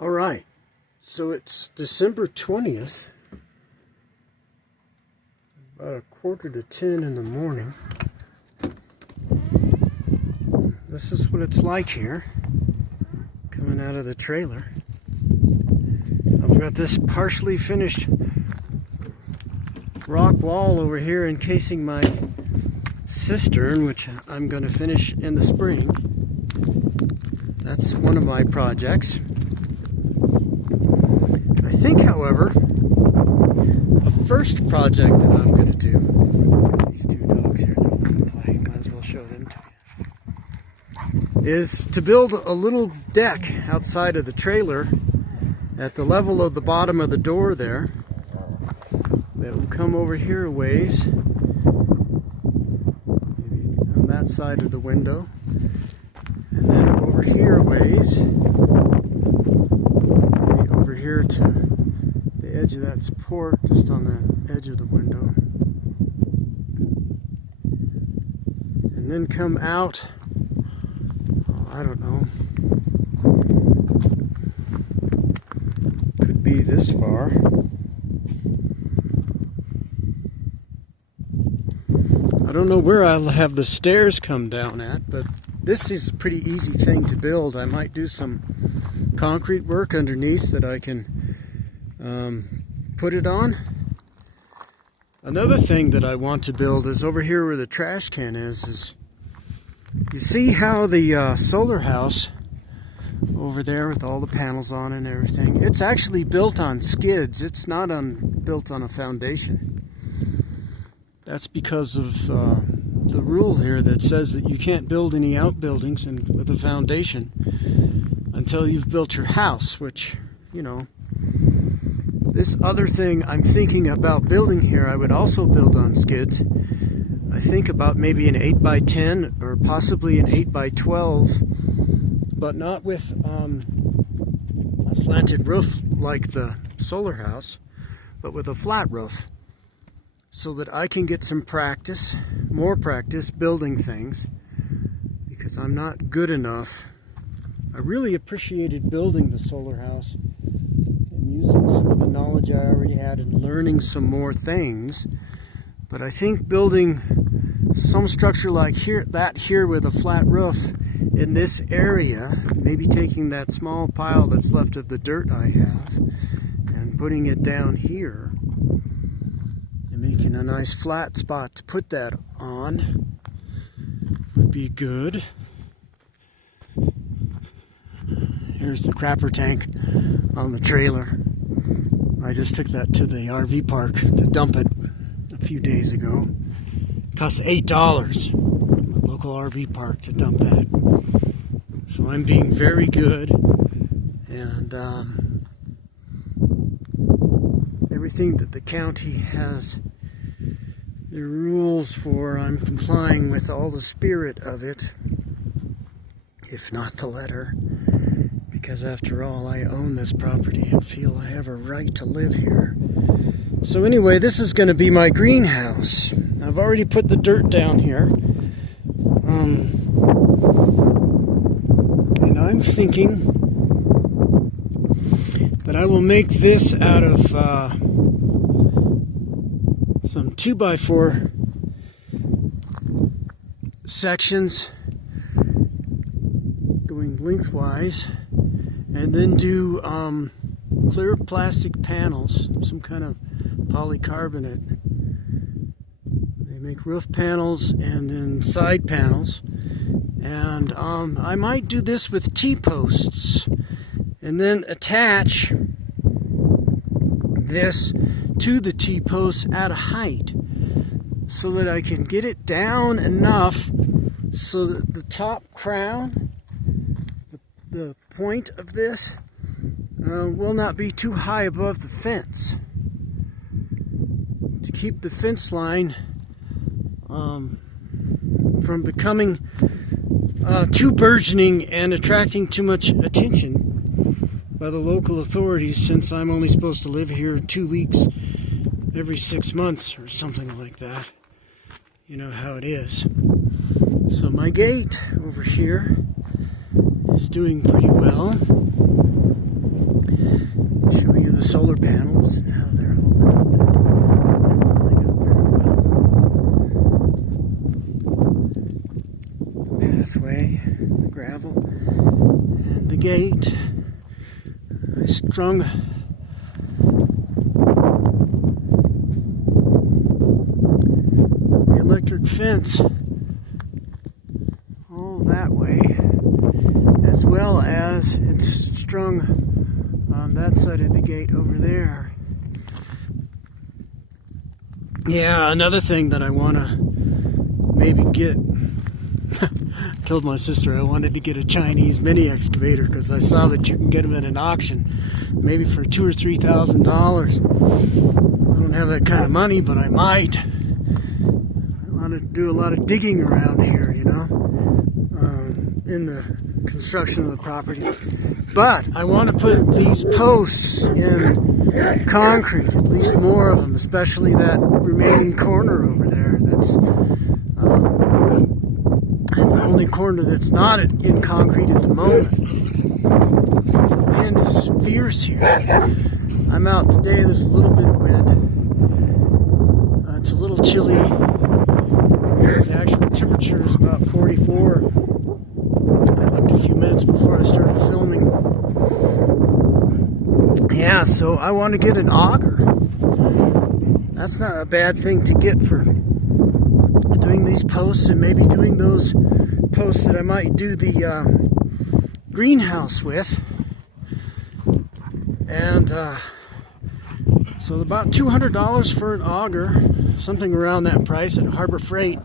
All right, so it's December 20th, about 9:45 in the morning. This is what it's like here, coming out of the trailer. I've got this partially finished rock wall over here encasing my cistern, which I'm going to finish in the spring. That's one of my projects. I think, however, the first project that I'm going to do, these two dogs here that want to play, might as well show them to you, is to build a little deck outside of the trailer at the level of the bottom of the door there that will come over here a ways, maybe on that side of the window, and then over here a ways, maybe over here to the edge of that support, just on the edge of the window, and then come out, I don't know, could be this far. I don't know where I'll have the stairs come down at, but this is a pretty easy thing to build. I might do some concrete work underneath that I can put it on. Another thing that I want to build is over here where the trash can is you see how the solar house over there with all the panels on and everything, it's actually built on skids. It's not built on a foundation. That's because of the rule here that says that you can't build any outbuildings with a foundation until you've built your house, which, you know, this other thing I'm thinking about building here, I would also build on skids. I think about maybe an 8x10 or possibly an 8x12, but not with a slanted roof like the solar house, but with a flat roof, so that I can get some practice, more practice building things, because I'm not good enough. I really appreciated building the solar house and using some of the knowledge I already had and learning some more things. But I think building some structure like here with a flat roof in this area, maybe taking that small pile that's left of the dirt I have and putting it down here, making a nice flat spot to put that on would be good. Here's the crapper tank on the trailer. I just took that to the RV park to dump it a few days ago. It cost $8 at the local RV park to dump that. So I'm being very good, and everything that the county has the rules for, I'm complying with all the spirit of it, if not the letter, because after all, I own this property and feel I have a right to live here. So anyway, this is going to be my greenhouse. I've already put the dirt down here, and I'm thinking that I will make this out of some 2x4 sections going lengthwise, and then do clear plastic panels, some kind of polycarbonate. They make roof panels and then side panels, and I might do this with T-posts and then attach this to the T-posts at a height so that I can get it down enough so that the top crown, the point of this, will not be too high above the fence, to keep the fence line from becoming too burgeoning and attracting too much attention by the local authorities, since I'm only supposed to live here 2 weeks every 6 months or something like that. You know how it is. So my gate over here is doing pretty well. the solar panels and how they're holding up. They're holding up very well. The pathway, the gravel, and the gate. I strung the electric fence all that way, as well as it's strung on that side of the gate over there. Yeah, another thing that I want to maybe get, I told my sister I wanted to get a Chinese mini excavator because I saw that you can get them at an auction, maybe for $2,000 or $3,000. I don't have that kind of money, but I might. I want to do a lot of digging around here, you know, in the construction of the property. But I want to put these posts in concrete, at least more of them, especially that remaining corner over there. That's the only corner that's not in concrete at the moment. The wind is fierce here. I'm out today, there's a little bit of wind. It's a little chilly. The actual temperature is about 44. I looked a few minutes before I started filming. Yeah, so I want to get an auger. That's not a bad thing to get for doing these posts, and maybe doing those posts that I might do the greenhouse with. And so about $200 for an auger, something around that price at Harbor Freight.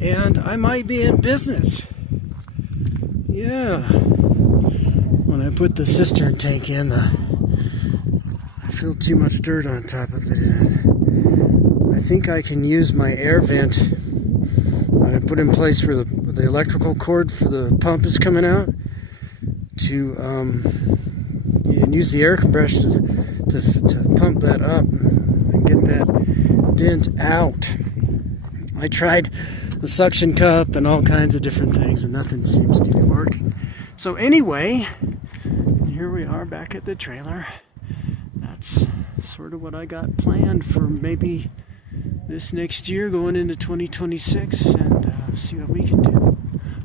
And I might be in business. Yeah. When I put the cistern tank in, I filled too much dirt on top of it. And I think I can use my air vent that I put in place where the electrical cord for the pump is coming out to and use the air compressor to pump that up and get that dent out. I tried the suction cup and all kinds of different things, and nothing seems to be working. So anyway, here we are back at the trailer. That's sort of what I got planned for maybe this next year, going into 2026, and see what we can do.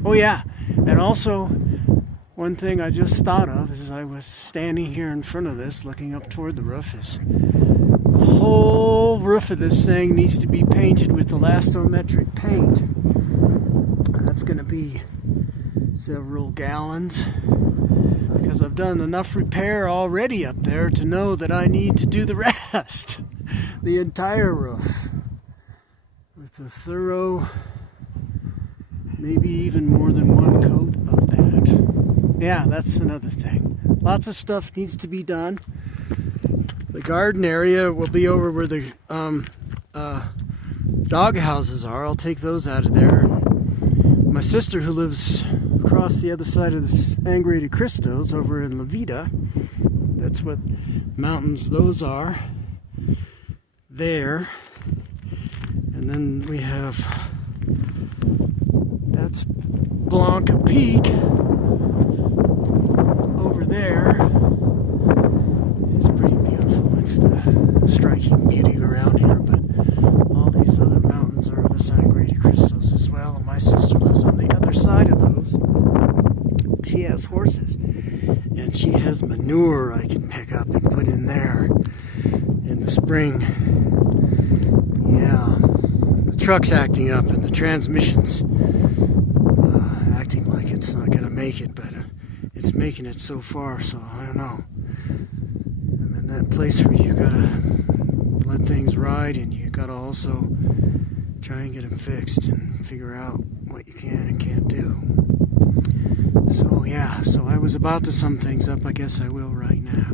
Oh yeah, and also one thing I just thought of is, I was standing here in front of this looking up toward the roof, is the whole roof of this thing needs to be painted with elastometric paint. And that's going to be several gallons, because I've done enough repair already up there to know that I need to do the rest. The entire roof with a thorough, maybe even more than one coat of that. Yeah, that's another thing. Lots of stuff needs to be done. The garden area will be over where the dog houses are. I'll take those out of there. My sister, who lives across the other side of the Sangre de Cristos over in La Vida, that's what mountains those are there. And then we have, that's Blanca Peak over there. It's pretty beautiful. It's the striking beauty around here, but all these other mountains are the Sangre de Cristos as well, and my sister lives on the other side of those. She has horses, and she has manure I can pick up and put in there in the spring. Yeah, the truck's acting up and the transmission's acting like it's not going to make it, but it's making it so far, so I don't know. I'm in that place where you gotta let things ride, and you gotta also try and get them fixed and figure out what you can and can't do. So yeah, so I was about to sum things up. I guess I will right now.